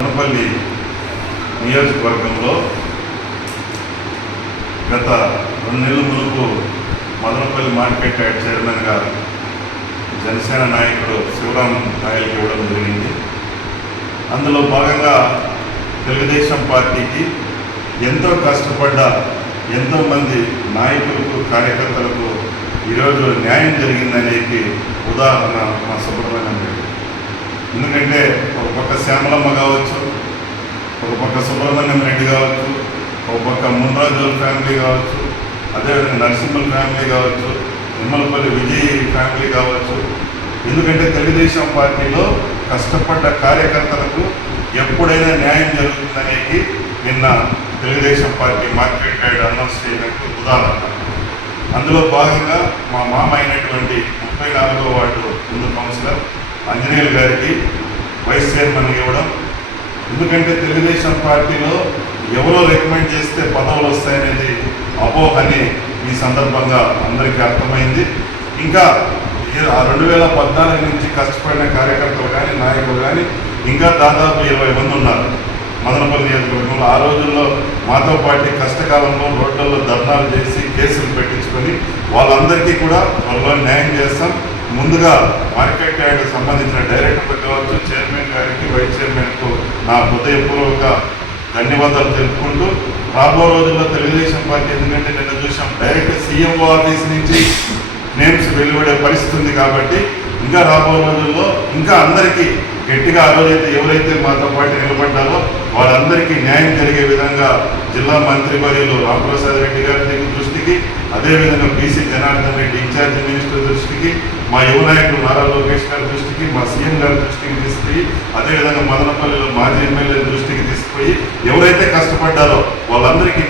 అనపల్లి నియోజకవర్గంలో గత రెండు నెలల మునుపు మదనపల్లి మార్కెట్ యాడ్ చైర్మన్గా జనసేన నాయకుడు శివరాం నాయల్కి ఇవ్వడం జరిగింది. అందులో భాగంగా తెలుగుదేశం పార్టీకి ఎంతో కష్టపడ్డ ఎంతోమంది నాయకులకు కార్యకర్తలకు ఈరోజు న్యాయం జరిగిందనేది ఉదాహరణ మా సుబ్రహ్మణ్యం గారు. ఎందుకంటే ఒక పక్క శ్యామలమ్మ కావచ్చు ఒక పక్క సుబ్రహ్మణ్యం రెడ్డి కావచ్చు ఒక పక్క మున్రాజుల ఫ్యామిలీ కావచ్చు అదేవిధంగా నరసింహుల ఫ్యామిలీ కావచ్చు నిమ్మలపల్లి విజయ్ ఫ్యామిలీ కావచ్చు. ఎందుకంటే తెలుగుదేశం పార్టీలో కష్టపడ్డ కార్యకర్తలకు ఎప్పుడైనా న్యాయం జరుగుతుందనేది నిన్న Telugu Desam party market guide announce చేయడానికి ఉదాహరణ. అందులో భాగంగా మా మామ అయినటువంటి ముప్పై నాలుగో వార్డు ముందు కౌన్సిలర్ ఆంజనేయులు గారికి వైస్ చైర్మన్ ఇవ్వడం. ఎందుకంటే తెలుగుదేశం పార్టీలో ఎవరో రికమెండ్ చేస్తే పదవులు వస్తాయనేది అపోహని ఈ సందర్భంగా అందరికీ అర్థమైంది. ఇంకా ఆ రెండు వేల పద్నాలుగు నుంచి కష్టపడిన కార్యకర్తలు కానీ నాయకులు కానీ ఇంకా దాదాపు ఇరవై మంది ఉన్నారు. మదనపల్లి నియోజకవర్గంలో ఆ రోజుల్లో మాతో పాటు కష్టకాలంలో రోడ్లలో ధర్నాలు చేసి కేసులు పెట్టించుకొని వాళ్ళందరికీ కూడా త్వరలో న్యాయం చేస్తాం. ముందుగా మార్కెట్ యార్డ్ సంబంధించిన డైరెక్టర్ కావచ్చు చైర్మన్ గారికి వైస్ చైర్మన్కు నా హృదయపూర్వక ధన్యవాదాలు తెలుపుకుంటూ రాబో రోజుల్లో తెలుగుదేశం పార్టీ ఎందుకంటే నిన్న చూసాం డైరెక్ట్ సీఎంఓ ఆఫీస్ నుంచి నేమ్స్ వెలువడే పరిస్థితి ఉంది కాబట్టి ఇంకా రాబో రోజుల్లో ఇంకా అందరికీ గట్టిగా ఆ రోజైతే ఎవరైతే మాతో పాటు నిలబడ్డారో వాళ్ళందరికీ న్యాయం జరిగే విధంగా జిల్లా మంత్రి వర్యులు రామప్రసాద్ రెడ్డి గారి దృష్టికి అదేవిధంగా BC Janardhan Reddy incharge minister దృష్టికి మా యువ నాయకుడు నారా లోకేష్ గారి దృష్టికి మా సీఎం గారి దృష్టికి తీసుకుపోయి అదేవిధంగా మదనపల్లిలో మాజీ ఎమ్మెల్యే దృష్టికి తీసుకుపోయి ఎవరైతే కష్టపడ్డారో వాళ్ళందరికీ